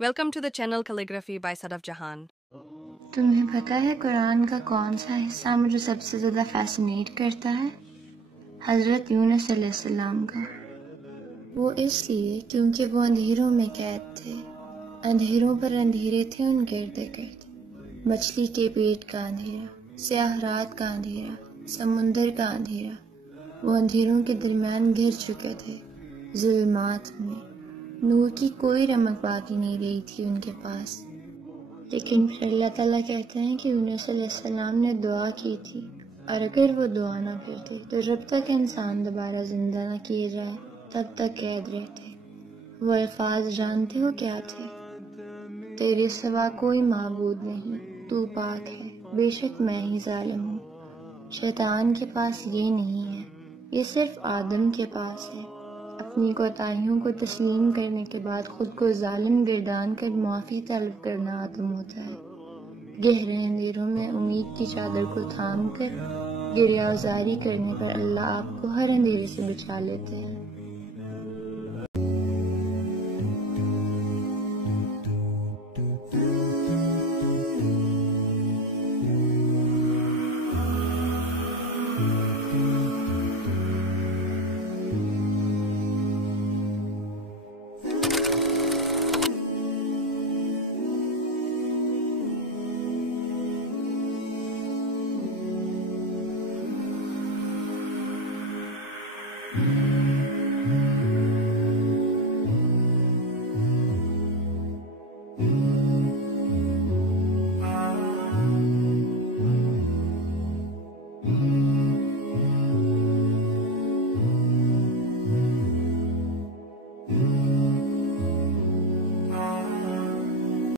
Welcome to the channel Calligraphy by Sadaf Jahan. तुम्हें पता है कुरान का कौन सा हिस्सा मुझे सबसे ज़्यादा फैसिनेट करता है? हज़रत यूनुस अलैहिस्सलाम का। वो इसलिए क्योंकि वो अंधेरों में कैद थे। अंधेरों पर अंधेरे थे उनके इर्द गिर्द। मछली के पेट का अंधेरा, स्याह रात का अंधेरा, समुंदर का अंधेरा। वो अंधेरों के दरमियान घिर चुके थे, जुल्मात में। नूर की कोई रमक बाकी नहीं रही थी उनके पास। लेकिन फिर अल्लाह ताला कहते हैं कि यूनुस अलैहिस्सलाम ने दुआ की थी, और अगर वो दुआ ना करते तो जब तक इंसान दोबारा जिंदा ना किए जाए तब तक कैद रहते। वो अल्फाज जानते हो क्या थे? तेरे सिवा कोई माबूद नहीं, तू पाक है, बेशक मैं ही जालिम हूँ। शैतान के पास ये नहीं है, ये सिर्फ आदम के पास है। अपनी कोताहियों को तस्लीम करने के बाद खुद को जालिम गिरदान कर माफ़ी तलब करना आदम होता है। गहरे अंधेरों में उम्मीद की चादर को थाम कर गिरियाज़ारी करने पर अल्लाह आपको हर अंधेरे से बचा लेते हैं।